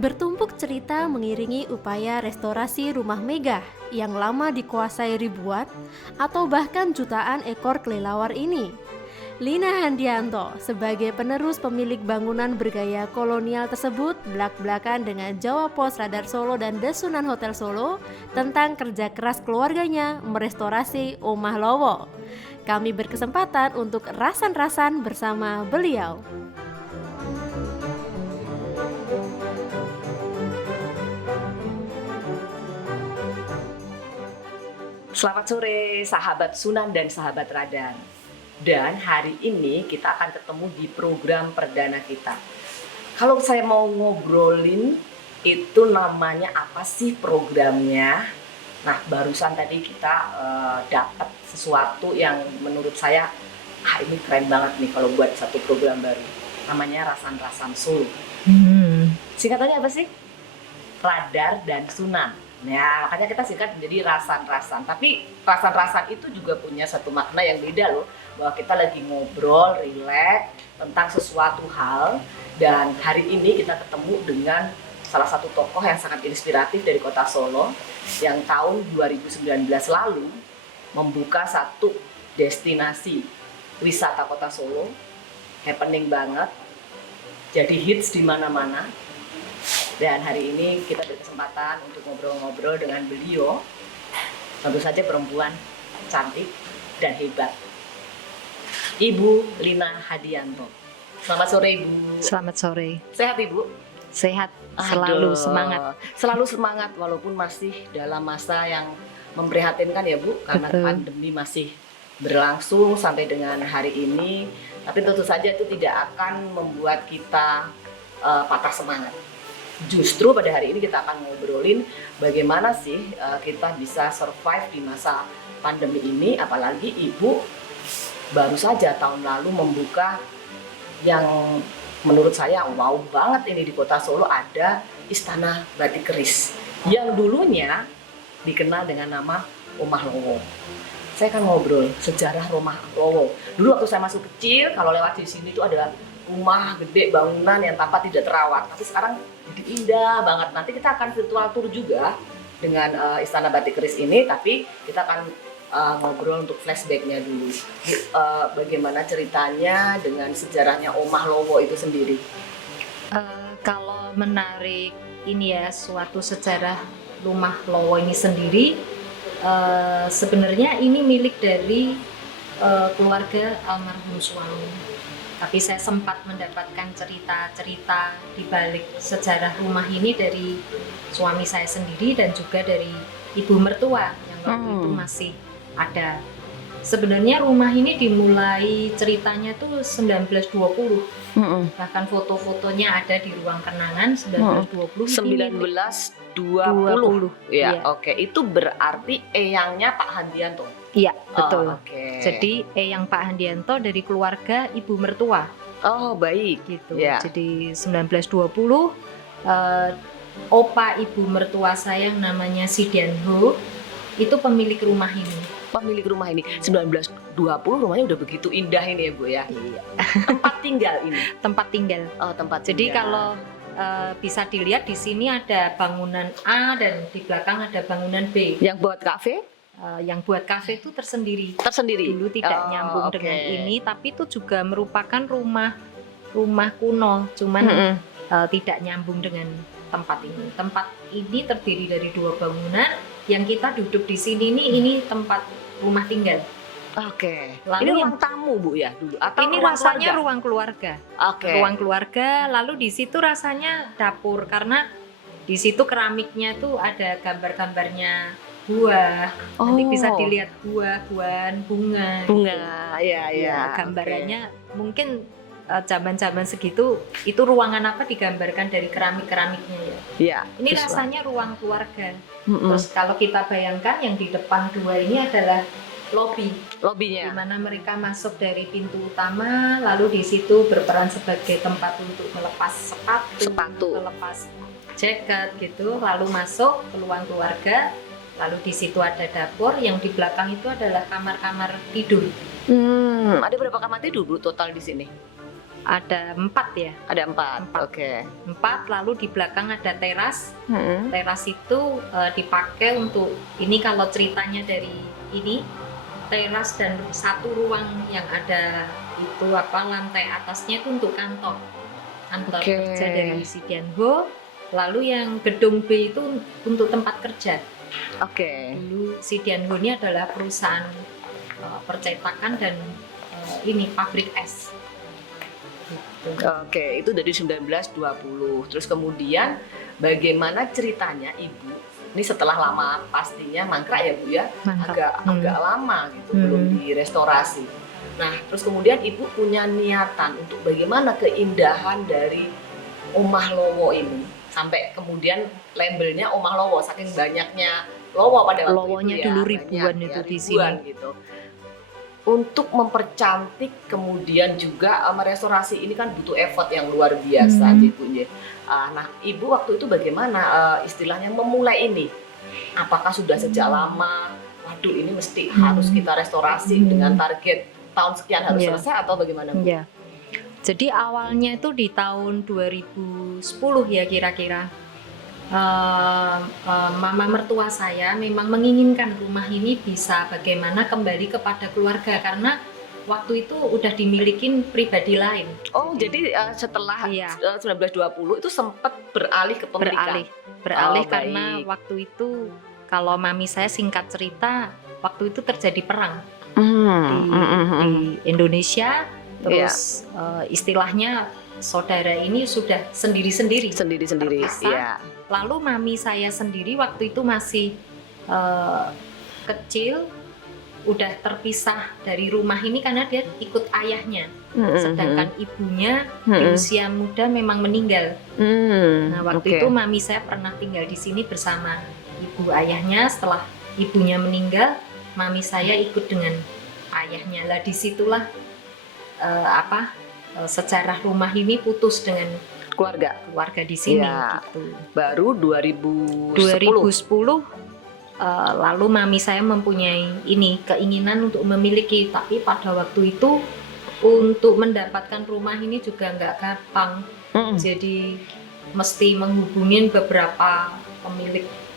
Bertumpuk cerita mengiringi upaya restorasi rumah megah yang lama dikuasai ribuan atau bahkan jutaan ekor kelelawar ini. Lina Handianto sebagai penerus pemilik bangunan bergaya kolonial tersebut belak-belakan dengan Jawa Pos Radar Solo dan Desunan Hotel Solo tentang kerja keras keluarganya merestorasi Omah Lowo. Kami berkesempatan untuk rasan-rasan bersama beliau. Selamat sore sahabat Sunan dan sahabat Radan. Dan hari ini kita akan ketemu di program perdana kita. Kalau saya mau ngobrolin itu namanya apa sih programnya? Nah, barusan tadi kita dapat sesuatu yang menurut saya ini keren banget nih kalau buat satu program baru. Namanya Rasan-Rasan Solo. Singkatannya apa sih? Radar dan Sunan. Nah, makanya kita singkat menjadi rasan-rasan. Tapi rasan-rasan itu juga punya satu makna yang beda loh. Bahwa kita lagi ngobrol, rileks tentang sesuatu hal. Dan hari ini kita ketemu dengan salah satu tokoh yang sangat inspiratif dari kota Solo. Yang tahun 2019 lalu membuka satu destinasi wisata kota Solo. Happening banget. Jadi hits di mana-mana. Dan hari ini kita berkesempatan untuk ngobrol-ngobrol dengan beliau. Tentu saja perempuan cantik dan hebat, Ibu Lina Handianto. Selamat sore Ibu. Selamat sore. Sehat Ibu? Sehat, selalu Aduh, semangat. Selalu semangat walaupun masih dalam masa yang memprihatinkan ya Bu. Karena Betul. pandemi masih berlangsung sampai dengan hari ini. Tapi tentu saja itu tidak akan membuat kita patah semangat. Justru pada hari ini kita akan ngobrolin bagaimana sih kita bisa survive di masa pandemi ini. Apalagi Ibu baru saja tahun lalu membuka yang menurut saya wow banget ini di kota Solo, ada Istana Batik Keris yang dulunya dikenal dengan nama Omah Lowo. Saya akan ngobrol sejarah Omah Lowo. Dulu waktu saya masih kecil, kalau lewat di sini tuh ada rumah gede, bangunan yang tampak tidak terawat. Tapi sekarang jadi indah banget. Nanti kita akan virtual tour juga dengan Istana Batik Keris ini, tapi kita akan ngobrol untuk flashbacknya dulu. Bagaimana ceritanya dengan sejarahnya Omah Lowo itu sendiri? Kalau menarik ini ya, suatu sejarah rumah Lowo ini sendiri, sebenarnya ini milik dari keluarga almarhum suami. Tapi saya sempat mendapatkan cerita-cerita di balik sejarah rumah ini dari suami saya sendiri dan juga dari ibu mertua yang waktu itu masih ada. Sebenarnya rumah ini dimulai ceritanya tuh 1920. Bahkan foto-fotonya ada di ruang kenangan 1920. 1920. Ya, Iya. oke. Itu berarti eyangnya Pak Handianto. Iya, betul. Oke. Jadi eyang Pak Handianto dari keluarga ibu mertua Oh, baik. gitu. Ya. Jadi 1920 opa ibu mertua saya yang namanya Sidianho itu pemilik rumah ini. Pemilik rumah ini 1920, rumahnya udah begitu indah ini ya Bu ya. Iya. Tempat tinggal ini. Tempat tinggal. Oh, tempat Jadi tinggal. kalau bisa dilihat di sini ada bangunan A dan di belakang ada bangunan B. yang buat kafe Yang buat kafe itu tersendiri. tersendiri. Dulu tidak nyambung oke. dengan ini, tapi itu juga merupakan rumah kuno, cuman tidak nyambung dengan tempat ini. Tempat ini terdiri dari dua bangunan. Yang kita duduk di sini ini tempat rumah tinggal. Oke. Lalu Ini yang- ruang tamu Bu ya dulu atau Ini ruang rasanya keluarga? ruang keluarga. Oke. Ruang keluarga, lalu di situ rasanya dapur karena di situ keramiknya tuh ada gambar-gambarnya buah. Nanti bisa dilihat buah-buahan, bunga. bunga. Iya, iya. Gambarannya mungkin zaman-zaman segitu itu ruangan apa digambarkan dari keramik-keramiknya ya. Iya. Ini visual. rasanya ruang keluarga. Mm-mm. Terus kalau kita bayangkan yang di depan dua ini adalah lobi, di Lobbynya. mana mereka masuk dari pintu utama, lalu di situ berperan sebagai tempat untuk melepas sepatu. Melepas jaket gitu, lalu masuk ke ruang keluarga, lalu di situ ada dapur, yang di belakang itu adalah kamar-kamar tidur. Ada berapa kamar tidur Bu total di sini? ada 4 ya. Ada 4. Empat. Oke. 4, lalu di belakang ada teras. Mm-mm. Teras itu dipakai untuk ini, kalau ceritanya dari ini teras dan satu ruang yang ada itu lantai atasnya itu untuk kantor Oke. kerja dari si Dianho. Lalu yang gedung B itu untuk tempat kerja. Oke. Dulu si Dianho ini adalah perusahaan percetakan dan ini pabrik es. Gitu. Oke, itu dari 1920. Terus kemudian bagaimana ceritanya Ibu? Ini setelah lama pastinya mangkrak ya Bu ya, Mantap. agak lama gitu, Hmm. belum direstorasi. Nah, terus kemudian Ibu punya niatan untuk bagaimana keindahan dari Omah Lowo ini sampai kemudian labelnya Omah Lowo, saking banyaknya Lowo pada waktu Lowonya itu ya, dulu banyak ribuan ya, itu di ribuan sini. gitu. Untuk mempercantik kemudian juga merestorasi ini kan butuh effort yang luar biasa Ibu ya. Nah, Ibu waktu itu bagaimana istilahnya memulai ini? Apakah sudah sejak lama? Waduh, ini mesti harus kita restorasi dengan target tahun sekian harus Iya. selesai atau bagaimana Bu? Ya. Jadi awalnya itu di tahun 2010 ya kira-kira. Mama mertua saya memang menginginkan rumah ini bisa bagaimana kembali kepada keluarga, karena waktu itu udah dimilikin pribadi lain. Oh, jadi setelah Iya. 1920 itu sempat beralih ke pemilikan. Beralih Oh, karena baik. waktu itu, kalau mami saya singkat cerita, waktu itu terjadi perang di Indonesia. Terus istilahnya saudara ini sudah sendiri-sendiri. Sendiri-sendiri. Terpisah. Iya. Lalu mami saya sendiri waktu itu masih kecil, udah terpisah dari rumah ini karena dia ikut ayahnya. Sedangkan ibunya di usia muda memang meninggal. Nah, waktu itu mami saya pernah tinggal di sini bersama ibu ayahnya. Setelah ibunya meninggal, mami saya ikut dengan ayahnya. Lah disitulah sejarah rumah ini putus dengan keluarga di sini. Iya. Gitu. Baru 2010. 2010 lalu mami saya mempunyai ini keinginan untuk memiliki, tapi pada waktu itu untuk mendapatkan rumah ini juga nggak gampang. Jadi mesti menghubungin beberapa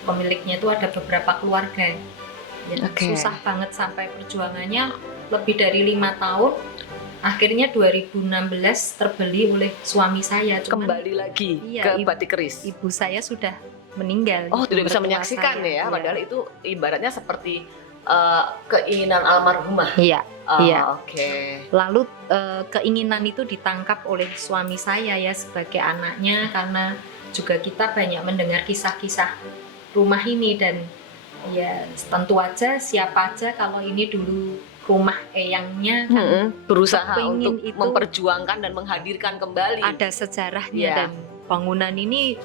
pemiliknya, itu ada beberapa keluarga. Jadi susah banget, sampai perjuangannya lebih dari 5 tahun. Akhirnya 2016 terbeli oleh suami saya. Cuman Kembali lagi iya, ke Batik Keris. ibu saya sudah meninggal. Oh, ibu tidak bisa mertua menyaksikan saya. ya, Iya. padahal itu ibaratnya seperti keinginan almarhumah. Iya. Iya. Oke. Lalu keinginan itu ditangkap oleh suami saya ya sebagai anaknya, karena juga kita banyak mendengar kisah-kisah rumah ini, dan ya tentu aja siapa aja kalau ini dulu rumah eyangnya kan Berusaha kepingin untuk itu memperjuangkan dan menghadirkan kembali. ada sejarahnya. Iya. Dan bangunan ini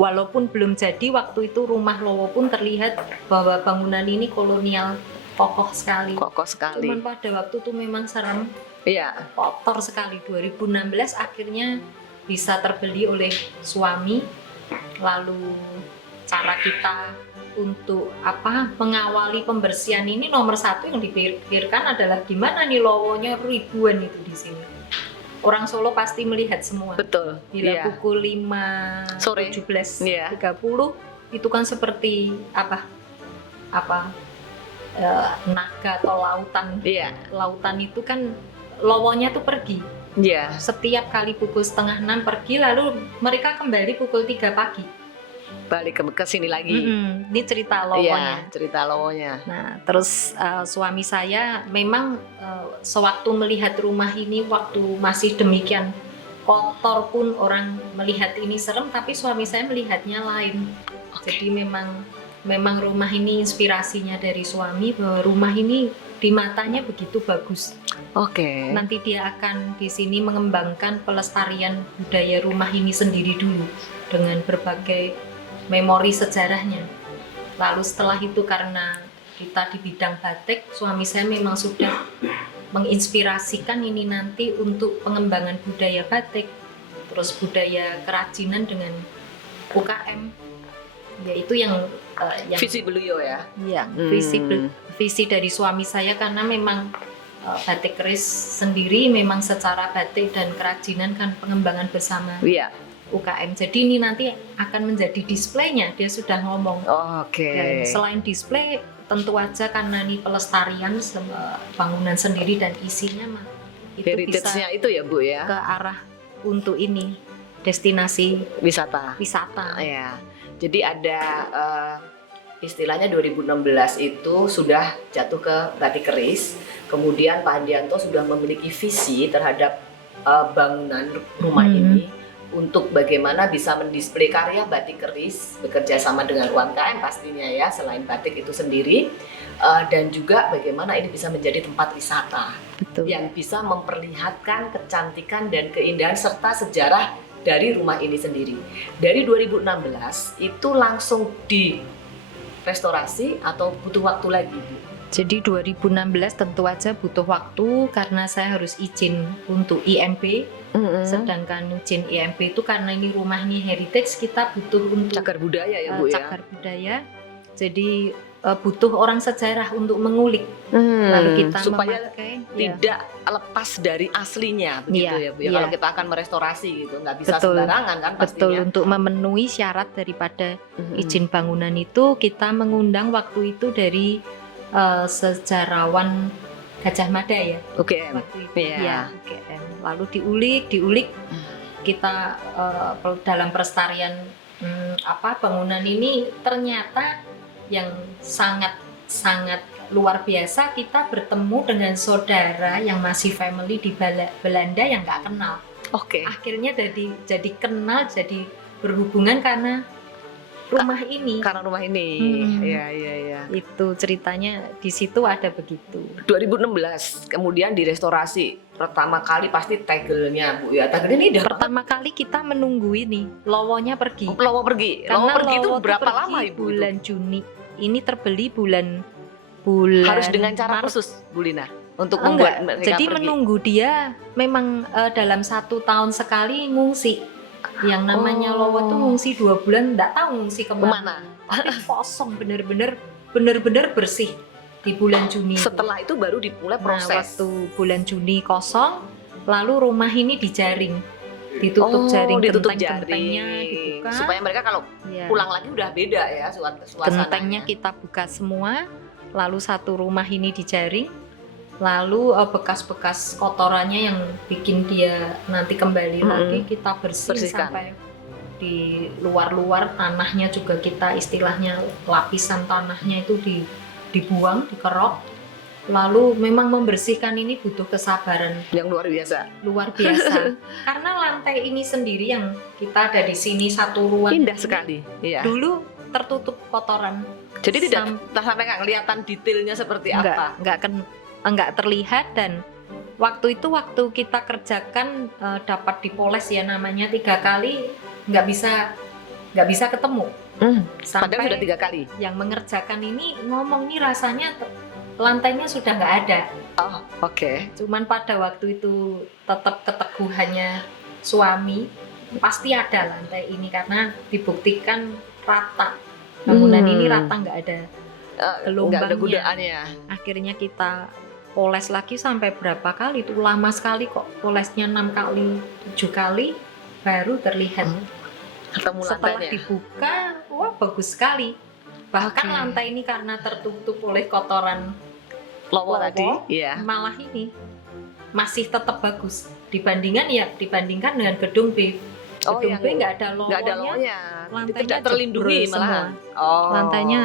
walaupun belum jadi waktu itu, rumah Lowo pun terlihat bahwa bangunan ini kolonial, kokoh sekali. Kokoh sekali. Cuman pada waktu itu memang serem, Iya. kotor sekali. 2016 akhirnya bisa terbeli oleh suami. Lalu cara kita untuk mengawali pembersihan ini, nomor satu yang dipikirkan adalah gimana nih Lowonya ribuan itu di sini. Orang Solo pasti melihat semua. Betul. Bila Iya. pukul 5 Sore. 17.30 itu kan seperti naga atau lautan. Iya. Lautan itu kan Lowonya tuh pergi. Iya. Setiap kali pukul 5:30 pergi, lalu mereka kembali pukul 3 pagi. Balik ke sini lagi. Ini cerita Lowonya. Iya, cerita Lowonya. Nah, terus suami saya memang sewaktu melihat rumah ini, waktu masih demikian kotor pun orang melihat ini serem, tapi suami saya melihatnya lain. Jadi memang rumah ini inspirasinya dari suami, bahwa rumah ini di matanya begitu bagus. Oke. Nanti dia akan di sini mengembangkan pelestarian budaya rumah ini sendiri dulu dengan berbagai memori sejarahnya. Lalu setelah itu, karena kita di bidang batik, suami saya memang sudah menginspirasikan ini nanti untuk pengembangan budaya batik, terus budaya kerajinan dengan UKM, yaitu yang Visi beliau ya. visi dari suami saya, karena memang batik keris sendiri memang secara batik dan kerajinan kan pengembangan bersama Iya. UKM. Jadi ini nanti akan menjadi displaynya, dia sudah ngomong. Oke. Dan selain display, tentu aja karena ini pelestarian bangunan sendiri dan isinya itu bisa Heritage-nya itu ya Bu ya. ke arah untuk ini destinasi Wisata. Ya. Jadi ada istilahnya 2016 itu sudah jatuh ke batik keris. Kemudian Pak Handianto sudah memiliki visi terhadap bangunan rumah ini untuk bagaimana bisa mendisplay karya batik keris bekerja sama dengan UMKM pastinya ya, selain batik itu sendiri, dan juga bagaimana ini bisa menjadi tempat wisata. Betul. Yang bisa memperlihatkan kecantikan dan keindahan serta sejarah dari rumah ini sendiri. Dari 2016 itu langsung direstorasi atau butuh waktu lagi, Bu? Jadi 2016 tentu aja butuh waktu karena saya harus izin untuk IMB. Sedangkan izin IMB itu karena ini rumah ini heritage, kita butuh untuk Cagar budaya ya Bu ya. cagar budaya. Jadi butuh orang sejarah untuk mengulik. Lalu kita supaya memakai tidak lepas dari aslinya begitu Iya, ya Bu ya. iya. Kalau kita akan merestorasi gitu, nggak bisa Betul. sembarangan kan betul, pastinya. untuk memenuhi syarat daripada izin bangunan itu, kita mengundang waktu itu dari sejarawan Gajah Mada ya. Oke. Waktu itu Iya. ya, UGM. Lalu diulik kita dalam pelestarian bangunan ini ternyata yang sangat luar biasa, kita bertemu dengan saudara yang masih family di Belanda yang nggak kenal. Oke. Akhirnya jadi kenal, jadi berhubungan karena rumah ini. Karena rumah ini. Iya. Itu ceritanya di situ ada begitu. 2016 kemudian direstorasi. Pertama kali pasti tegelnya Bu ya. Tegelnya ini udah Pertama kali kita menunggu ini, lowonya pergi. Lowo pergi. Karena Lowo pergi itu Lowo tuh berapa pergi lama Ibu? Itu? Bulan Juni. Ini terbeli bulan Harus dengan cara Maret. khusus Bu Lina untuk Enggak, membuat mereka jadi pergi. menunggu dia memang dalam 1 tahun sekali ngungsi. Yang namanya Lowo tuh ngungsi 2 bulan, enggak tahu ngungsi kemana. Tapi kosong, bener-bener bersih di bulan Juni. Setelah itu baru dimulai proses. Nah, waktu bulan Juni kosong, lalu rumah ini dijaring, ditutup jaring, ditutup genteng-gentengnya jaring. dibuka. Supaya mereka kalau Ya. pulang lagi udah beda ya suasananya. Gentengnya kita buka semua, lalu satu rumah ini dijaring, lalu bekas-bekas kotorannya yang bikin dia nanti kembali lagi kita Bersihkan. sampai di luar-luar tanahnya juga kita istilahnya lapisan tanahnya itu dibuang, dikerok. Lalu memang membersihkan ini butuh kesabaran Yang luar biasa. karena lantai ini sendiri yang kita ada di sini satu ruang Indah ini, sekali. Iya. dulu tertutup kotoran. Jadi tidak sampai nggak kelihatan detailnya seperti apa. Enggak terlihat. Dan waktu kita kerjakan dapat dipoles ya, namanya 3 kali nggak bisa ketemu. Padahal sudah 3 kali. Yang mengerjakan ini ngomong nih rasanya lantainya sudah nggak ada. Oh, oke. Cuman pada waktu itu tetap keteguhannya suami, pasti ada lantai ini karena dibuktikan rata. Bangunan ini rata, nggak ada Nggak ada gelombangnya. godaannya. Akhirnya kita poles lagi sampai berapa kali, itu lama sekali kok, polesnya 6 kali 7 kali baru terlihat. Ketemu Setelah lantainya. dibuka, wah bagus sekali. Bahkan Oke. lantai ini karena tertutup oleh kotoran Lowo Lowo. tadi. Iya. malah ini masih tetap bagus dibandingkan dengan gedung B. Gedung B nggak ada nggak ada lowonnya, lowonya. lantainya Tidak terlindungi jebol malahan. semua. Oh. Lantainya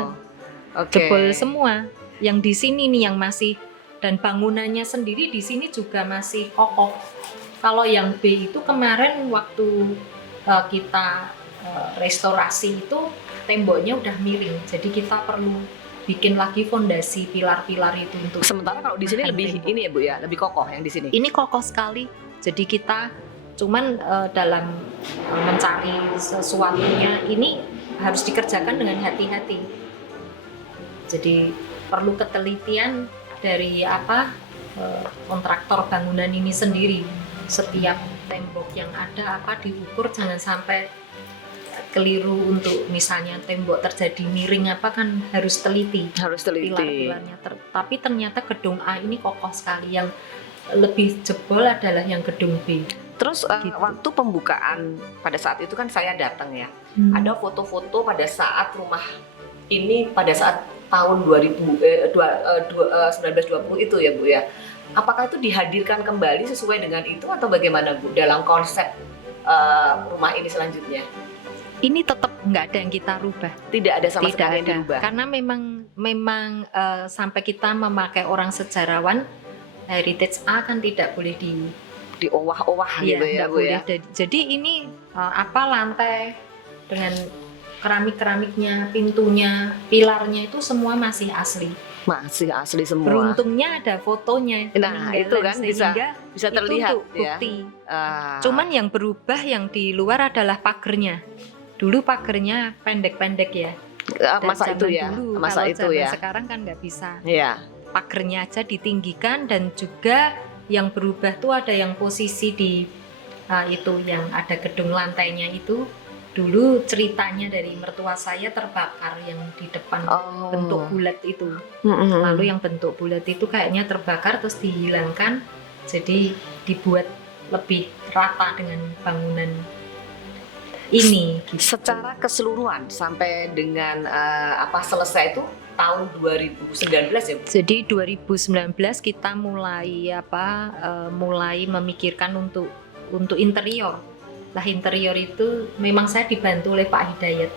Oke. jebol semua. Yang di sini nih yang masih, dan bangunannya sendiri di sini juga masih kokoh. Kalau yang B itu kemarin waktu kita restorasi itu temboknya udah miring, jadi kita perlu bikin lagi fondasi pilar-pilar itu untuk. Sementara kalau di sini nahan lebih tembok. ini ya Bu ya, lebih kokoh yang di sini. Ini kokoh sekali. Jadi kita cuman dalam mencari sesuatunya ini harus dikerjakan dengan hati-hati. Jadi perlu ketelitian dari kontraktor bangunan ini sendiri. Setiap tembok yang ada diukur, jangan sampai keliru untuk misalnya tembok terjadi miring apa kan harus teliti Harus teliti. pilar-pilarnya. Tapi ternyata gedung A ini kokoh sekali. Yang lebih jebol adalah yang gedung B. Terus Gitu. waktu pembukaan pada saat itu kan saya datang ya. Ada foto-foto pada saat rumah ini pada saat tahun 1920 itu ya Bu ya. Apakah itu dihadirkan kembali sesuai dengan itu atau bagaimana Bu dalam konsep rumah ini selanjutnya? Ini tetap nggak ada yang kita rubah. Tidak ada sama Tidak sekali yang ada. dirubah. Karena memang sampai kita memakai orang sejarawan, heritage A kan tidak boleh Di owah-owah gitu ya nggak Bu boleh. ya. Jadi ini lantai dengan keramik-keramiknya, pintunya, pilarnya itu semua masih asli. Masih asli semua. Beruntungnya ada fotonya. Nah, itu kan sehingga bisa itu terlihat untuk ya. bukti. Ah. Cuman yang berubah yang di luar adalah pagernya. Dulu pagernya pendek-pendek ya. Dan masa itu zaman ya. dulu, Masa kalau itu zaman ya. sekarang kan nggak bisa. Iya. Pagernya aja ditinggikan dan juga yang berubah tuh ada yang posisi di itu yang ada gedung lantainya itu dulu ceritanya dari mertua saya terbakar yang di depan Oh. bentuk bulat itu. Mm-mm. Lalu yang bentuk bulat itu kayaknya terbakar terus dihilangkan, jadi dibuat lebih rata dengan bangunan ini. Gitu. Secara keseluruhan sampai dengan selesai itu tahun 2019 ya Bu? Jadi 2019 kita mulai mulai memikirkan untuk interior. Lah interior itu memang saya dibantu oleh Pak Hidayat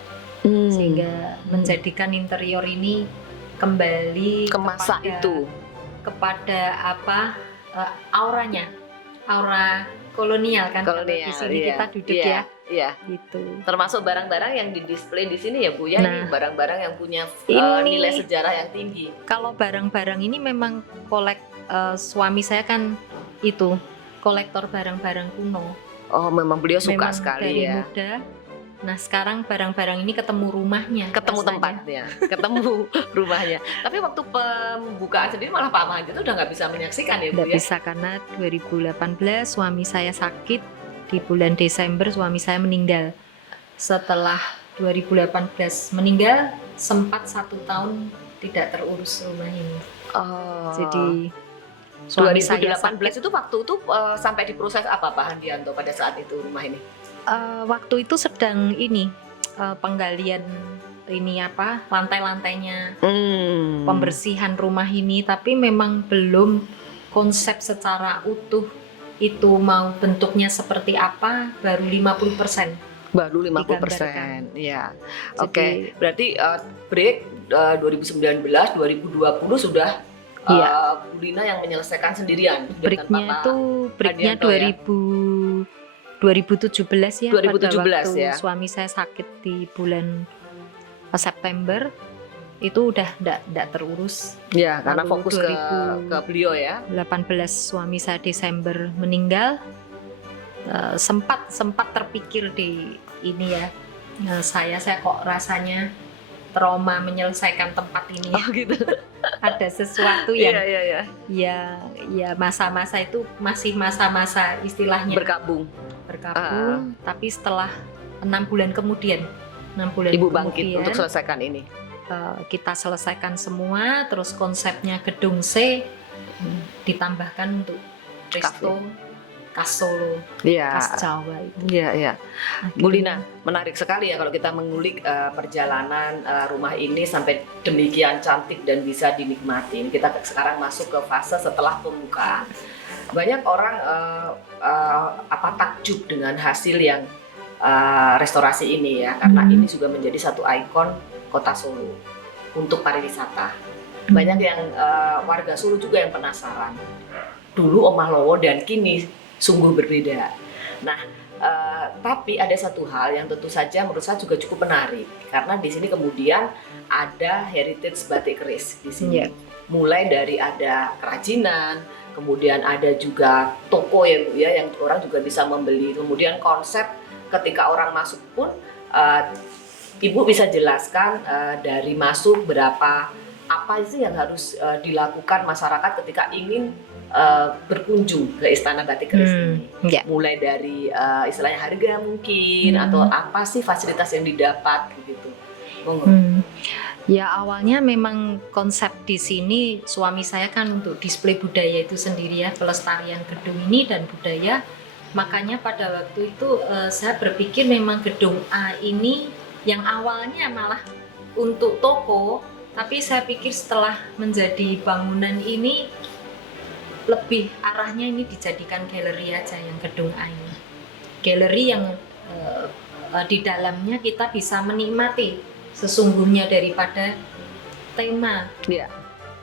sehingga menjadikan interior ini kembali ke masa itu. kepada auranya, aura kolonial kan. Kalau Kolonial, di sini iya. kita duduk Iya, ya iya. gitu. Termasuk barang-barang yang di-display di sini ya Bu ya. Ini Nah, barang-barang yang punya ini- nilai sejarah yang tinggi. Kalau barang-barang ini memang suami saya kan itu kolektor barang-barang kuno. Oh, memang beliau suka Memang sekali dari ya. muda. Nah sekarang barang-barang ini ketemu rumahnya, Ketemu rasanya. tempatnya, ketemu rumahnya. Tapi waktu pembukaan sendiri malah Pak Mahdi itu udah nggak bisa menyaksikan ya Bu Nggak ya. bisa karena 2018 suami saya sakit, di bulan Desember suami saya meninggal. Setelah 2018 meninggal, sempat 1 tahun tidak terurus rumah ini. Oh. Jadi suami saya 2018 itu waktu itu sampai diproses apa Pak Handianto pada saat itu rumah ini? waktu itu sedang ini penggalian ini lantai-lantainya, pembersihan rumah ini, tapi memang belum konsep secara utuh itu mau bentuknya seperti apa, baru 50%. Baru 50%. Iya. Oke, berarti break 2019, 2020 sudah Bu Lina yang menyelesaikan sendirian. Breaknya Hadianto ya? 2017 ya. 2017 pada waktu ya. suami saya sakit di bulan September itu udah enggak terurus. Ya, karena Lalu fokus ke beliau ya. 18 suami saya Desember meninggal. Sempat terpikir di ini ya. Saya kok rasanya trauma menyelesaikan tempat ini. Oh gitu. Ada sesuatu yang Iya. ya masa-masa itu masih masa-masa istilahnya Berkabung. Tapi setelah 6 bulan kemudian Ibu bangkit untuk selesaikan ini. Kita selesaikan semua, terus konsepnya gedung C ditambahkan untuk resto khas Solo, Iya. khas Jawa itu. Iya. Akhirnya- Bu Lina, menarik sekali ya kalau kita mengulik perjalanan rumah ini sampai demikian cantik dan bisa dinikmati. Ini kita sekarang masuk ke fase setelah pembukaan. Banyak orang takjub dengan hasil yang restorasi ini ya, karena ini juga menjadi satu ikon kota Solo untuk pariwisata. Banyak yang warga Solo juga yang penasaran. Dulu Omah Lowo dan kini sungguh berbeda. Nah, tapi ada satu hal yang tentu saja menurut saya juga cukup menarik, karena di sini kemudian ada heritage batik keris di sini. Iya. Mulai dari ada kerajinan, kemudian ada juga toko ya Bu ya, yang orang juga bisa membeli. Kemudian konsep ketika orang masuk pun Ibu bisa jelaskan dari masuk berapa, apa sih yang harus dilakukan masyarakat ketika ingin berkunjung ke Istana Batik Keris ini. Ya. Mulai dari istilahnya harga mungkin atau apa sih fasilitas yang didapat gitu. Monggo. Ya awalnya memang konsep di sini suami saya kan untuk display budaya itu sendiri ya, pelestarian gedung ini dan budaya. Makanya pada waktu itu saya berpikir memang gedung A ini yang awalnya malah untuk toko, tapi saya pikir setelah menjadi bangunan ini lebih arahnya ini dijadikan galeri aja yang gedung A ini. Galeri yang di dalamnya kita bisa menikmati sesungguhnya daripada tema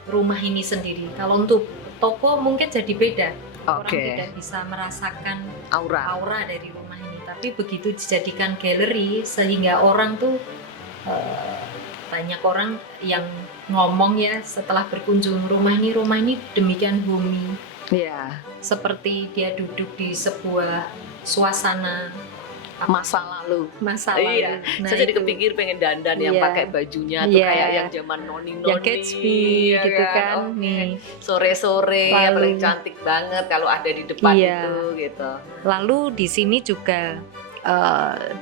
rumah ini sendiri. Kalau untuk toko mungkin jadi beda. Orang tidak bisa merasakan aura dari rumah ini. Tapi begitu dijadikan galeri sehingga orang tuh banyak orang yang ngomong ya setelah berkunjung rumah ini demikian homey. Seperti dia duduk di sebuah suasana masa lalu. Iya. Nah, saya jadi kepikir pengen dandan yang pakai bajunya tuh kayak yang zaman noni-noni. Yang Gatsby gitu kan. Nih. Sore-sore yang paling cantik banget kalau ada di depan itu gitu. Lalu di sini juga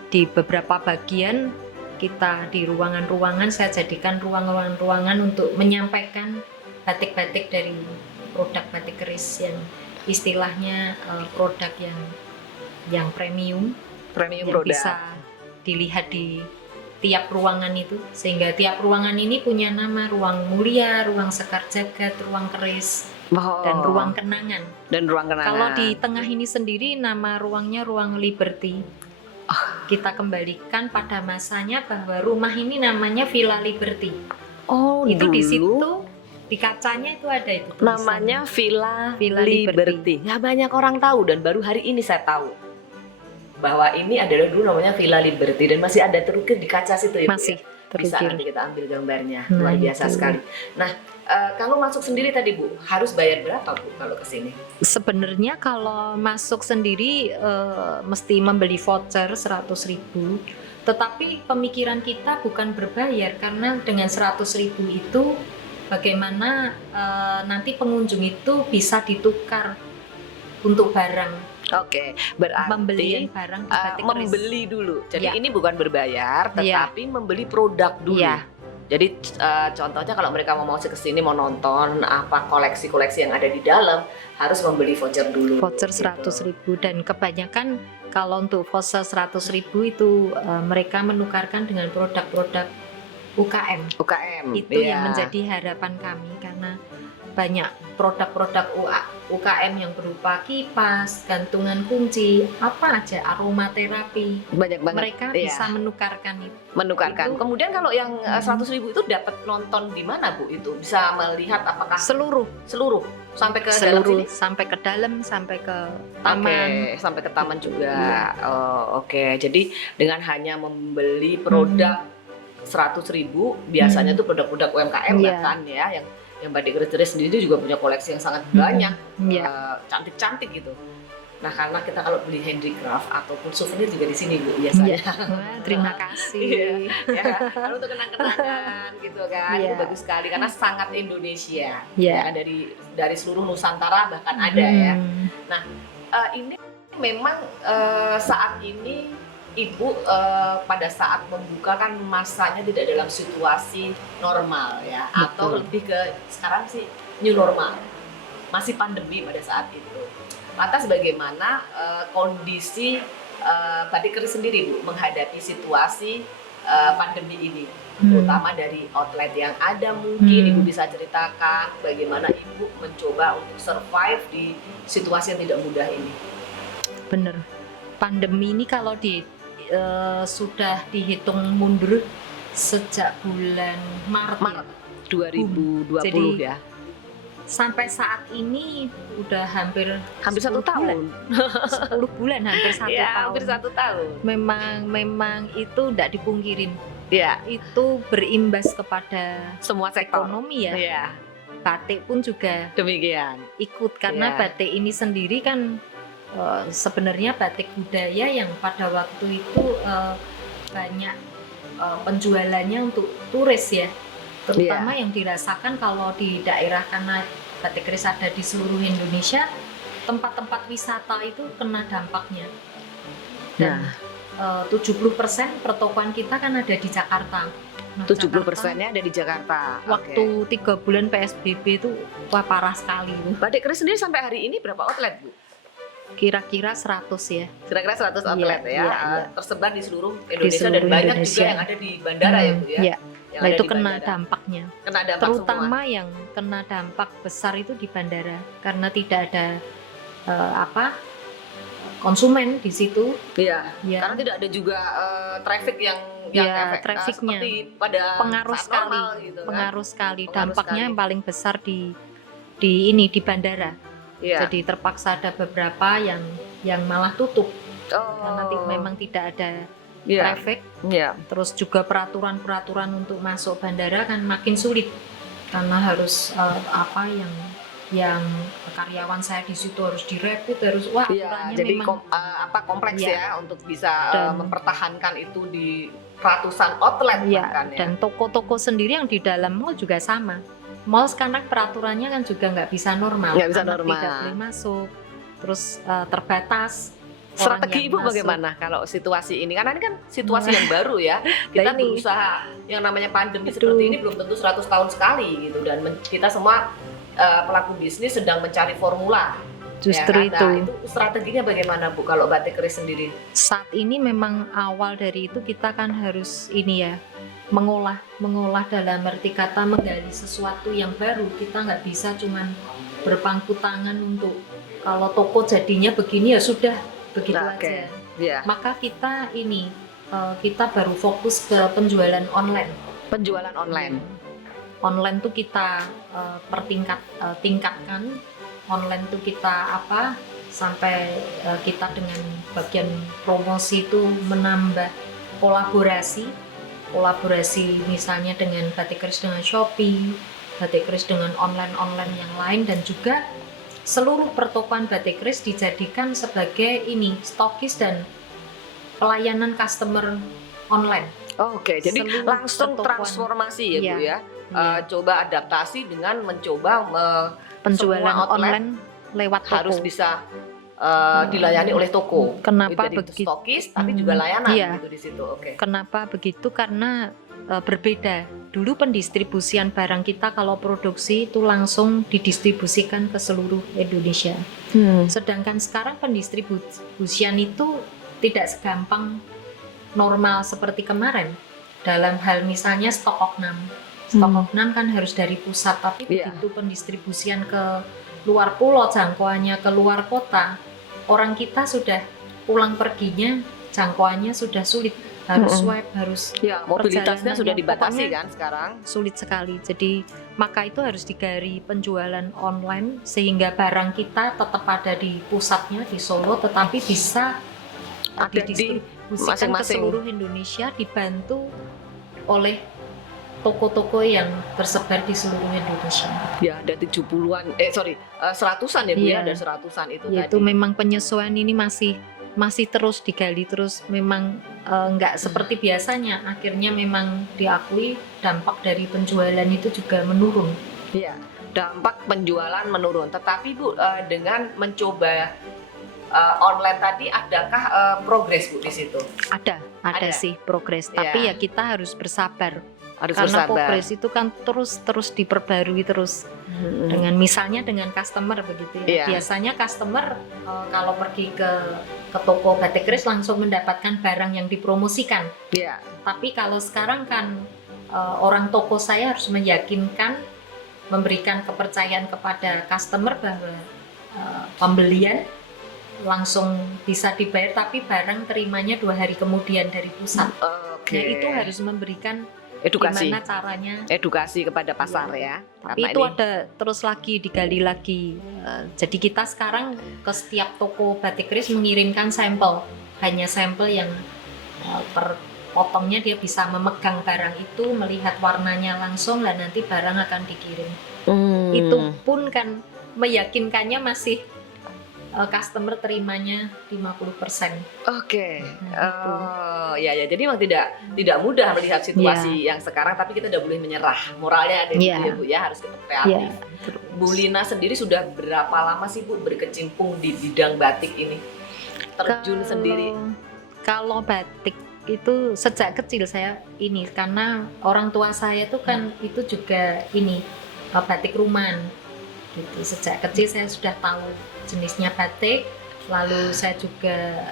di beberapa bagian kita di ruangan-ruangan saya jadikan ruangan-ruangan untuk menyampaikan batik-batik dari produk batik keris yang istilahnya produk yang premium yang produk. Bisa dilihat di tiap ruangan itu sehingga tiap ruangan ini punya nama, ruang mulia, ruang sekar jagat, ruang keris dan ruang kenangan. Kalau di tengah ini sendiri nama ruangnya ruang Liberty. Kita kembalikan pada masanya bahwa rumah ini namanya Villa Liberty. Itu dulu di situ di kacanya itu ada itu tulisannya. Namanya Villa Liberty. Nggak banyak orang tahu dan baru hari ini saya tahu bahwa ini adalah dulu namanya Villa Liberty dan masih ada terukir di kaca situ ya. Masih terukir. Bisa nanti kita ambil gambarnya. Luar biasa sekali. Nah, kalau masuk sendiri tadi Bu, harus bayar berapa Bu kalau ke sini? Sebenarnya kalau masuk sendiri mesti membeli voucher 100.000. Tetapi pemikiran kita bukan berbayar karena dengan 100.000 itu bagaimana nanti pengunjung itu bisa ditukar untuk barang. Berarti pembelian barang di batik keris. Membeli dulu. Jadi ini bukan berbayar, tetapi membeli produk dulu. Jadi contohnya kalau mereka mau ke sini mau nonton apa koleksi-koleksi yang ada di dalam, harus membeli voucher dulu. Voucher 100.000 dan kebanyakan kalau untuk voucher 100.000 itu mereka menukarkan dengan produk-produk UKM. Itu yang menjadi harapan kami karena banyak produk-produk UKM yang berupa kipas, gantungan kunci, apa aja, aromaterapi. Banyak banget. Mereka bisa menukarkan itu. Kemudian kalau yang 100.000 itu dapat nonton di mana Bu itu? Bisa melihat apakah seluruh sampai ke dalam sini? Sampai ke dalam, sampai ke taman. Sampai ke taman juga. Jadi dengan hanya membeli produk 100.000 biasanya tuh produk-produk UMKM kan ya yang batik keris sendiri juga punya koleksi yang sangat banyak, cantik-cantik gitu. Nah karena kita kalau beli handicraft ataupun souvenir juga di sini Bu biasanya. Terima kasih. Kalau untuk kenang-kenangan gitu kan, itu bagus sekali karena sangat Indonesia. Dari seluruh Nusantara bahkan ada ya. Nah ini memang saat ini Ibu pada saat membuka kan masanya tidak dalam situasi normal ya. Betul. Atau lebih ke sekarang sih new normal, masih pandemi pada saat itu. Lantas bagaimana kondisi batik keris sendiri Bu menghadapi situasi pandemi ini, terutama dari outlet yang ada mungkin Ibu bisa ceritakan bagaimana Ibu mencoba untuk survive di situasi yang tidak mudah ini. Bener, pandemi ini kalau sudah dihitung mundur sejak bulan Maret 2020 ya. Sampai saat ini udah hampir 1 tahun. 10 bulan hampir 1 tahun. Hampir 1 tahun. Memang itu tidak dipungkirin. Itu berimbas kepada semua sektor ekonomi ya. Batik pun juga demikian. Ikut karena batik ini sendiri kan sebenarnya batik budaya yang pada waktu itu banyak penjualannya untuk turis ya, terutama yang dirasakan kalau di daerah karena batik keris ada di seluruh Indonesia, tempat-tempat wisata itu kena dampaknya. Dan 70% pertokoan kita kan ada di Jakarta. Nah, 70%-nya ada di Jakarta. Waktu 3 bulan PSBB itu wah parah sekali. Batik keris sendiri sampai hari ini berapa outlet, Bu? Kira-kira 100 ya. Kira-kira 100 outlet ya. Iya. Tersebar di seluruh Indonesia seluruh dan banyak Indonesia. juga yang ada di bandara ya, Bu ya. Iya. Yang Nah ada itu di kena bandara. dampaknya. Kena dampak Terutama semua. yang kena dampak besar itu di bandara karena tidak ada konsumen di situ. Iya. Ya. Karena tidak ada juga traffic yang Ya, efek, trafficnya. seperti pada Pengaruh saat sekali. normal gitu kan. Pengaruh sekali. Pengaruh Dampaknya sekali. yang paling besar di bandara. Iya. Jadi terpaksa ada beberapa yang malah tutup karena memang tidak ada Iya. traffic. Iya. Terus juga peraturan untuk masuk bandara kan makin sulit karena harus yang karyawan saya di situ harus direpit, harus Iya, aturannya jadi memang kompleks Iya. ya untuk bisa Dan- mempertahankan itu di ratusan outlet ya, bahkan ya. dan toko-toko sendiri yang di dalam mall juga sama. Mall sekarang peraturannya kan juga nggak bisa normal, Nggak bisa anak normal. tidak boleh masuk, terus terbatas. orang Strategi yang Ibu masuk. bagaimana kalau situasi ini? Karena ini kan situasi yang baru ya. Kita ini. berusaha yang namanya pandemi Aduh. seperti ini belum tentu 100 tahun sekali gitu, dan kita semua pelaku bisnis sedang mencari formula. Justru ya kan? Nah, itu. itu strateginya bagaimana Bu kalau batik keris sendiri? Saat ini memang awal dari itu kita kan harus mengolah dalam arti kata menggali sesuatu yang baru. Kita nggak bisa cuman berpangku tangan untuk kalau toko jadinya begini ya sudah begitu Nah, oke. aja. Ya, Maka kita baru fokus ke penjualan online. penjualan online. Online tuh kita tingkatkan. Online tuh kita sampai kita dengan bagian promosi itu menambah kolaborasi misalnya dengan batik keris dengan Shopee, batik keris dengan online yang lain, dan juga seluruh pertokoan batik keris dijadikan sebagai stokis dan pelayanan customer online. Oke, jadi Seluruh langsung pertokoan. transformasi ya Bu Iya. ya. Coba adaptasi dengan mencoba Penjualan semua outlet online lewat toko. harus bisa dilayani oleh toko. Kenapa Jadi begitu? stokis tapi juga layanan Iya. gitu di situ. Oke. Kenapa begitu? Karena berbeda. Dulu pendistribusian barang kita kalau produksi itu langsung didistribusikan ke seluruh Indonesia. Sedangkan sekarang pendistribusian itu tidak segampang normal seperti kemarin. Dalam hal misalnya stok oknam. Stok oknam kan harus dari pusat, tapi Iya. begitu pendistribusian ke luar pulau, jangkauannya ke luar kota, orang kita sudah pulang perginya, jangkauannya sudah sulit. Harus swipe, harus Ya, mobilitasnya perjalanannya, sudah dibatasi pokoknya kan sekarang. sulit sekali. Jadi maka itu harus digali penjualan online sehingga barang kita tetap ada di pusatnya di Solo, tetapi bisa Ada di didistribusikan ke masing-masing. seluruh Indonesia, dibantu oleh toko-toko yang tersebar di seluruh Indonesia. Ya, ada 70-an, seratusan ya Bu ya, Iya. ada seratusan itu Yaitu tadi. memang penyesuaian ini masih terus digali, terus memang nggak seperti biasanya. Akhirnya memang diakui dampak dari penjualan itu juga menurun. Iya, dampak penjualan menurun. Tetapi Bu, dengan mencoba online tadi, adakah progres Bu di situ? Ada Ada. sih progres, Iya. tapi ya kita harus bersabar. Harus Karena bersabar. progres itu kan terus diperbarui terus. Dengan misalnya dengan customer begitu ya. Iya. Biasanya customer kalau pergi ke toko batik keris langsung mendapatkan barang yang dipromosikan. Iya. Tapi kalau sekarang kan orang toko saya harus meyakinkan, memberikan kepercayaan kepada customer bahwa pembelian langsung bisa dibayar, tapi barang terimanya 2 hari kemudian dari pusat. Oke. Nah itu harus memberikan edukasi. gimana caranya. Edukasi kepada pasar ya. Tapi Karena itu ini ada terus lagi digali lagi. Jadi kita sekarang ke setiap toko batik keris mengirimkan sampel, hanya sampel yang per potongnya dia bisa memegang barang itu, melihat warnanya langsung, dan nanti barang akan dikirim. Itu pun kan meyakinkannya masih customer terimanya 50%. Oke. Gitu. Oh, ya. Jadi memang tidak mudah melihat situasi yang sekarang, tapi kita tidak boleh menyerah. Moralnya ada Iya. itu ya Bu ya, harus tetap Ya, kreatif. Bu Lina sendiri sudah berapa lama sih Bu berkecimpung di bidang batik ini? Terjun sendiri. Kalau batik itu sejak kecil saya ini, karena orang tua saya tuh kan itu juga ini batik rumahan gitu. Sejak kecil saya sudah tahu jenisnya batik, lalu saya juga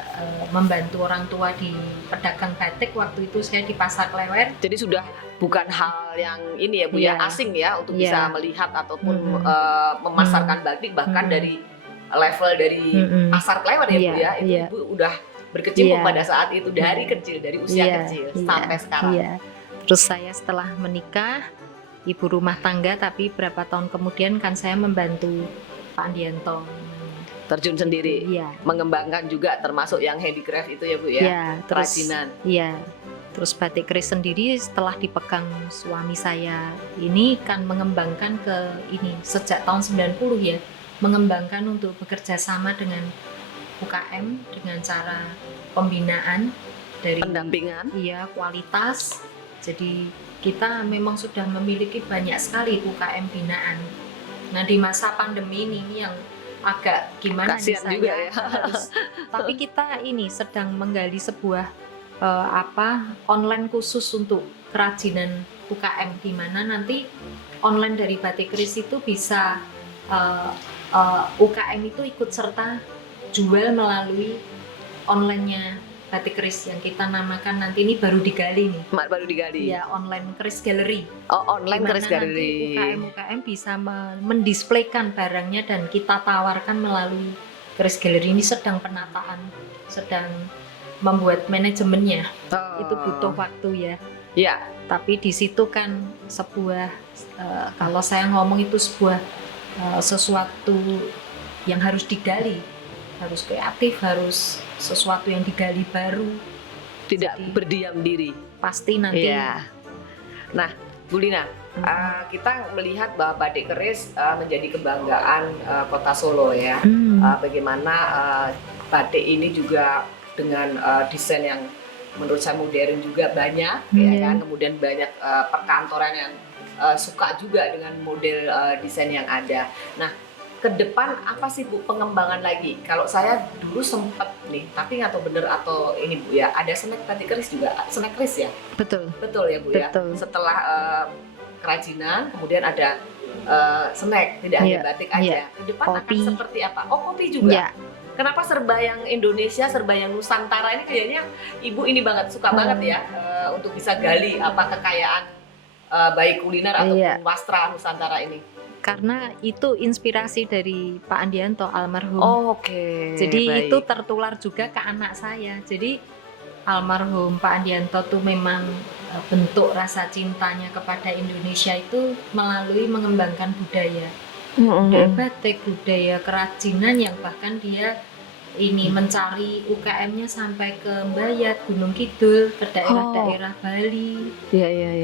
membantu orang tua di pedagang batik. Waktu itu saya di Pasar Klewer. Jadi sudah bukan hal yang ini ya Bu ya, asing ya untuk bisa melihat ataupun memasarkan batik, bahkan dari level dari Pasar Klewer ya Bu ya, itu Ibu udah berkecimpung pada saat itu dari kecil, dari usia kecil sampai sekarang. Terus saya setelah menikah ibu rumah tangga, tapi berapa tahun kemudian kan saya membantu Pak Andianto. Terjun sendiri, mengembangkan juga termasuk yang handicraft itu ya Bu ya, kerajinan. Iya. Terus batik keris sendiri setelah dipegang suami saya ini kan mengembangkan ke ini sejak tahun 90 ya, mengembangkan untuk bekerja sama dengan UKM dengan cara pembinaan dari pendampingan, kualitas. Jadi kita memang sudah memiliki banyak sekali UKM binaan. Nah di masa pandemi ini yang agak gimana nih saya juga ya. tapi kita ini sedang menggali sebuah online khusus untuk kerajinan UKM, di mana nanti online dari batik keris itu bisa UKM itu ikut serta jual melalui online-nya batik keris yang kita namakan nanti ini baru digali nih. Baru digali. Ya, online keris gallery. Oh, online keris gallery. UKM bisa mendisplaykan barangnya dan kita tawarkan melalui keris gallery. Ini sedang penataan, sedang membuat manajemennya. Itu butuh waktu ya. Iya. Tapi di situ kan sebuah kalau saya ngomong itu sebuah sesuatu yang harus digali, harus kreatif, harus sesuatu yang digali baru, tidak berdiam diri. Pasti nanti. Ya. Nah, Bu Lina, kita melihat bahwa batik keris menjadi kebanggaan kota Solo ya. Bagaimana batik ini juga dengan desain yang menurut saya modern juga banyak, ya kan. Kemudian banyak perkantoran yang suka juga dengan model desain yang ada. Nah, ke depan apa sih Bu pengembangan lagi? Kalau saya dulu sempat nih, tapi nggak tahu bener atau ini Bu ya, ada snack batik keris juga, snack keris ya? Betul. Betul ya Bu Betul. Ya? Setelah kerajinan, kemudian ada snack, tidak hanya batik aja. Ke depan kopi. akan seperti apa? Oh, kopi juga? Kenapa serba yang Indonesia, serba yang Nusantara ini kayaknya Ibu ini banget, suka banget ya untuk bisa gali apa kekayaan baik kuliner ataupun wastra Nusantara ini? Karena itu inspirasi dari Pak Andianto almarhum. Oke. Jadi baik. itu tertular juga ke anak saya. Jadi almarhum Pak Andianto tuh memang bentuk rasa cintanya kepada Indonesia itu melalui mengembangkan budaya. Budaya batik, budaya kerajinan yang bahkan dia ini mencari UKM-nya sampai ke Mbayat, Gunung Kidul, ke daerah-daerah Bali,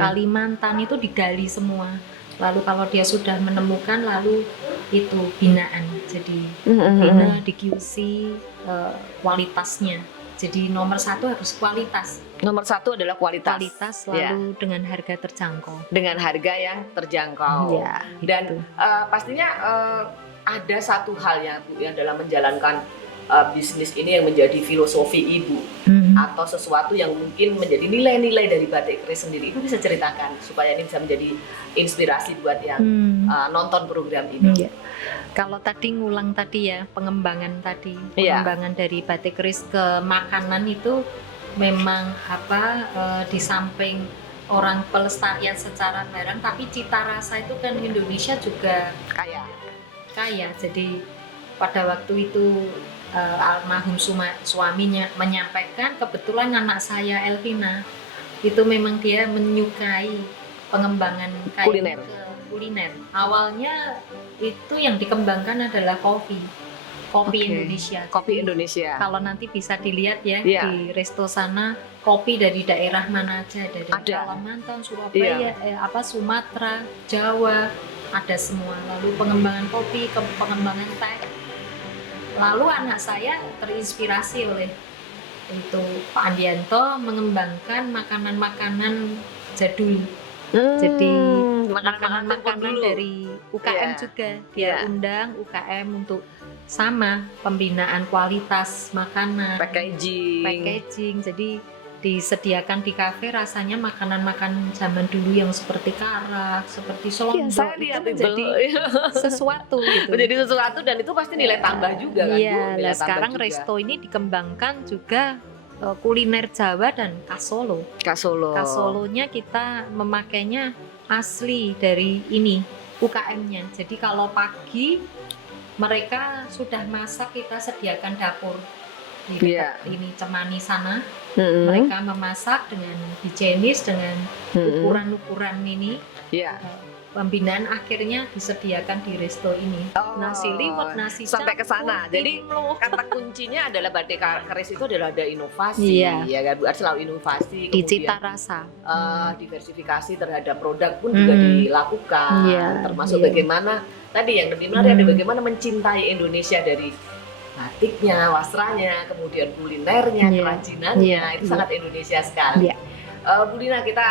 Kalimantan itu digali semua. Lalu kalau dia sudah menemukan, lalu itu binaan, jadi bina di QC kualitasnya. Jadi nomor satu harus kualitas. Nomor satu adalah kualitas. Kualitas lalu dengan harga terjangkau. Dengan harga yang terjangkau. Ya, dan pastinya ada satu hal ya Bu yang dalam menjalankan bisnis ini yang menjadi filosofi Ibu atau sesuatu yang mungkin menjadi nilai-nilai dari batik keris sendiri. Ibu bisa ceritakan supaya ini bisa menjadi inspirasi buat yang nonton program ini. Kalau tadi ngulang tadi ya, pengembangan dari batik keris ke makanan itu memang di samping orang pelestarian secara barang, tapi cita rasa itu kan Indonesia juga kaya. Jadi pada waktu itu almarhum suaminya menyampaikan, kebetulan anak saya Elvina itu memang dia menyukai pengembangan kuliner. Awalnya itu yang dikembangkan adalah kopi Indonesia. Kopi Indonesia. Kalau nanti bisa dilihat ya di resto sana, kopi dari daerah mana aja, dari Kalimantan, Surabaya, Sumatera, Jawa, ada semua. Lalu pengembangan kopi, pengembangan teh. Lalu anak saya terinspirasi oleh itu Pak Andianto mengembangkan makanan-makanan jadul. Jadi makanan-makanan dari UKM Iya. juga. Dia Iya. undang UKM untuk sama pembinaan kualitas makanan, packaging. Jadi disediakan di kafe rasanya makanan-makanan zaman dulu yang seperti karak, seperti Iya, selondok saya itu lihat menjadi sesuatu gitu. menjadi sesuatu dan itu pasti nilai tambah juga kan Bu? Iya, Nilai nah tambah sekarang juga. resto ini dikembangkan juga kuliner Jawa dan khas Solo. Khas Solo. Khas Solonya kita memakainya asli dari ini UKM-nya. Jadi kalau pagi mereka sudah masak, kita sediakan dapur di Iya. dekat ini Cemani sana. Mm-mm. Mereka memasak dengan higienis, dengan Mm-mm. ukuran-ukuran ini. Iya. Pembinaan akhirnya disediakan di resto ini. Oh, Nasi liwet, nasi sampai ke sana. campur, Jadi timlo. kata kuncinya adalah batik keris itu adalah ada inovasi, Iya. ya kan Bu? Selalu inovasi, Di kemudian cita rasa. diversifikasi terhadap produk pun juga dilakukan, Iya, termasuk iya. bagaimana tadi yang lebih menarik ada bagaimana mencintai Indonesia dari batiknya, wastranya, kemudian kulinernya, Iya. kerajinannya, Iya, itu iya. sangat Indonesia sekali. Iya. Bu Lina, kita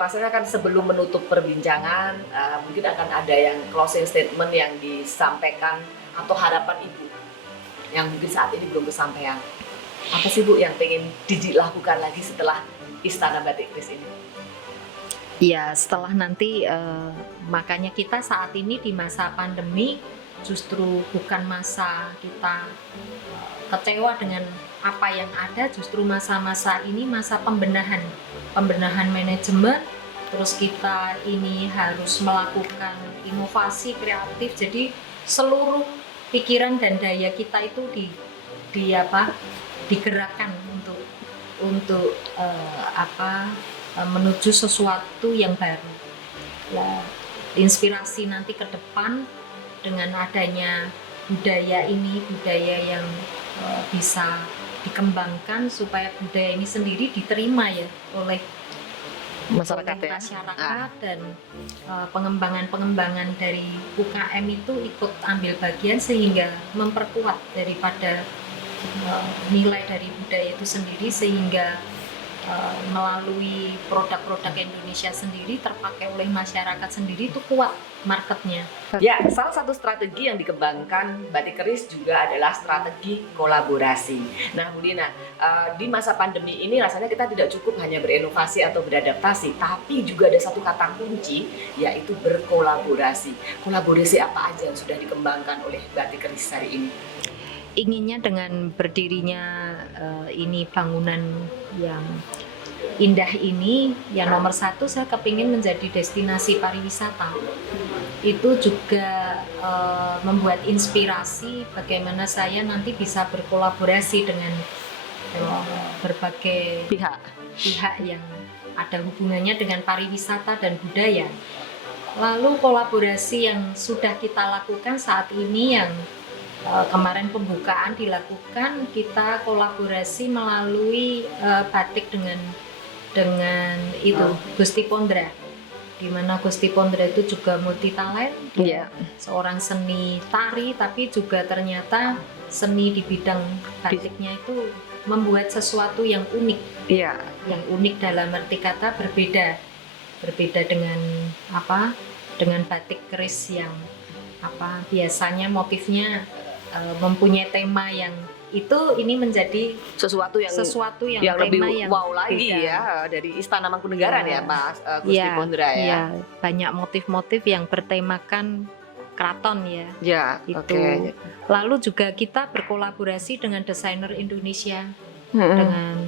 rasanya kan sebelum menutup perbincangan mungkin akan ada yang closing statement yang disampaikan atau harapan Ibu yang mungkin saat ini belum kesampaian. Apa sih Bu yang pengen dilakukan lagi setelah Istana Batik Keris ini? Ya, setelah nanti makanya kita saat ini di masa pandemi justru bukan masa kita kecewa dengan apa yang ada, justru masa-masa ini masa pembenahan manajemen. Terus kita ini harus melakukan inovasi kreatif. Jadi seluruh pikiran dan daya kita itu digerakkan untuk menuju sesuatu yang baru. Nah, inspirasi nanti ke depan dengan adanya budaya yang bisa dikembangkan supaya budaya ini sendiri diterima ya oleh Masyarakat oleh ya. masyarakat dan pengembangan dari UKM itu ikut ambil bagian sehingga memperkuat daripada nilai dari budaya itu sendiri sehingga melalui produk-produk Indonesia sendiri terpakai oleh masyarakat sendiri itu kuat marketnya. Ya, salah satu strategi yang dikembangkan Batik Keris juga adalah strategi kolaborasi. Nah, Bu Lina, di masa pandemi ini rasanya kita tidak cukup hanya berinovasi atau beradaptasi, tapi juga ada satu kata kunci, yaitu berkolaborasi. Kolaborasi apa aja yang sudah dikembangkan oleh Batik Keris hari ini? Inginnya dengan berdirinya ini bangunan yang indah ini, yang nomor satu saya kepingin menjadi destinasi pariwisata. Itu juga membuat inspirasi bagaimana saya nanti bisa berkolaborasi dengan berbagai pihak yang ada hubungannya dengan pariwisata dan budaya. Lalu kolaborasi yang sudah kita lakukan saat ini yang kemarin pembukaan dilakukan, kita kolaborasi melalui batik dengan itu Gusti Pondra, di mana Gusti Pondra itu juga multi talent, dia seorang seni tari tapi juga ternyata seni di bidang batiknya itu membuat sesuatu yang unik, yang unik dalam arti kata berbeda dengan dengan batik keris yang biasanya motifnya mempunyai tema yang ini menjadi sesuatu yang lebih wow lagi beda. Ya dari Istana Mangkunegaran ya Mas Gusti Pondra ya. Iya, banyak motif-motif yang bertemakan keraton ya. Ya, itu. oke. Lalu juga kita berkolaborasi dengan desainer Indonesia, dengan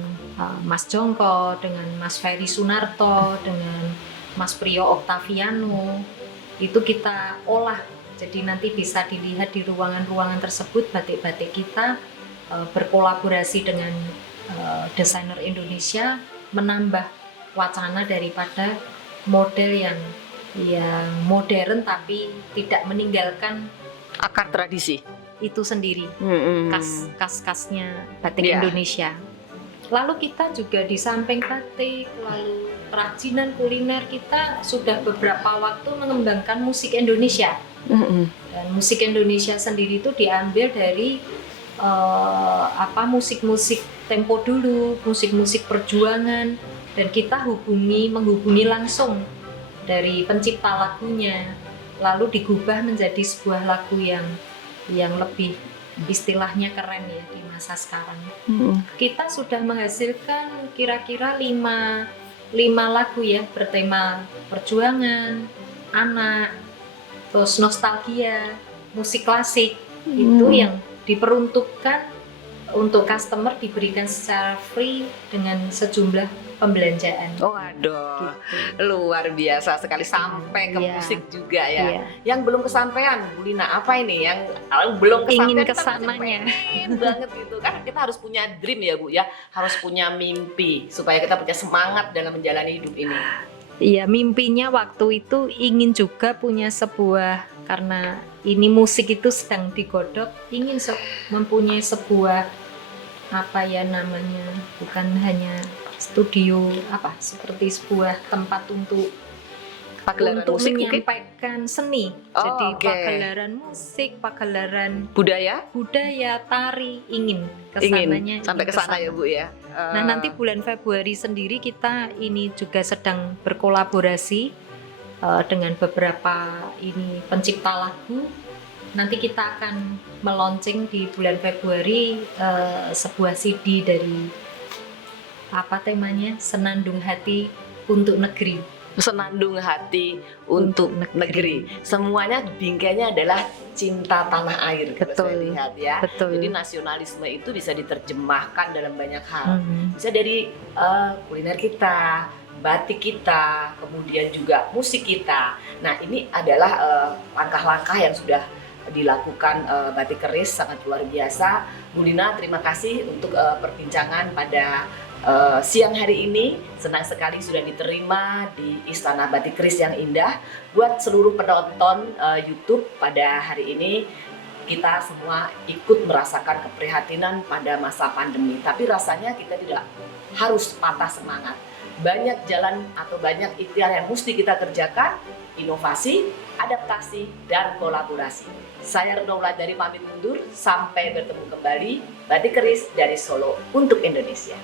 Mas Jongko, dengan Mas Ferry Sunarto, dengan Mas Priyo Octaviano. Itu kita olah. Jadi nanti bisa dilihat di ruangan-ruangan tersebut batik-batik kita berkolaborasi dengan desainer Indonesia, menambah wacana daripada model yang modern tapi tidak meninggalkan akar tradisi itu sendiri, khasnya batik Yeah. Indonesia. Lalu kita juga di samping batik, lalu kerajinan kuliner, kita sudah beberapa waktu mengembangkan musik Indonesia. Dan musik Indonesia sendiri itu diambil dari musik-musik tempo dulu, musik-musik perjuangan, dan kita menghubungi langsung dari pencipta lagunya, lalu digubah menjadi sebuah lagu yang lebih istilahnya keren ya di masa sekarang. Kita sudah menghasilkan kira-kira 5 lagu ya, bertema perjuangan, anak, terus nostalgia, musik klasik. Itu yang diperuntukkan untuk customer, diberikan secara free dengan sejumlah pembelanjaan. Oh, aduh, luar biasa sekali, sampai ke Iya. musik juga ya. Iya. Yang belum kesampaian, Bu Lina, apa ini yang belum kesampaian? Ingin kita masih kesananya. pengen banget gitu kan. Kita harus punya dream ya Bu ya, harus punya mimpi supaya kita punya semangat dalam menjalani hidup ini. Iya, mimpinya waktu itu ingin juga punya sebuah, karena ini musik itu sedang digodok, ingin mempunyai sebuah apa ya namanya, bukan hanya studio, apa seperti sebuah tempat untuk Pagelaran untuk musik mungkin? menyampaikan seni. Oh, Jadi oke. pagelaran musik, pagelaran Budaya budaya, tari, ingin ingin kesananya, sampai ke sana ya Bu ya. Nah, nanti bulan Februari sendiri kita ini juga sedang berkolaborasi dengan beberapa ini pencipta lagu. Nanti kita akan meluncing di bulan Februari sebuah CD dari apa temanya, Senandung Hati untuk Negeri. Senandung hati untuk negeri. Semuanya bingkainya adalah cinta tanah air. Kalau Betul. saya lihat ya. Betul. Jadi nasionalisme itu bisa diterjemahkan dalam banyak hal. Mhm. Bisa dari kuliner kita, batik kita, kemudian juga musik kita. Nah, ini adalah langkah-langkah yang sudah dilakukan Batik Keris, sangat luar biasa. Bu Lina, terima kasih untuk perbincangan pada siang hari ini. Senang sekali sudah diterima di Istana Batik Keris yang indah. Buat seluruh penonton YouTube pada hari ini, kita semua ikut merasakan keprihatinan pada masa pandemi. Tapi rasanya kita tidak harus patah semangat. Banyak jalan atau banyak ikhtiar yang mesti kita kerjakan, inovasi, adaptasi, dan kolaborasi. Saya Retno Wulandari pamit mundur, sampai bertemu kembali. Batik Keris dari Solo untuk Indonesia.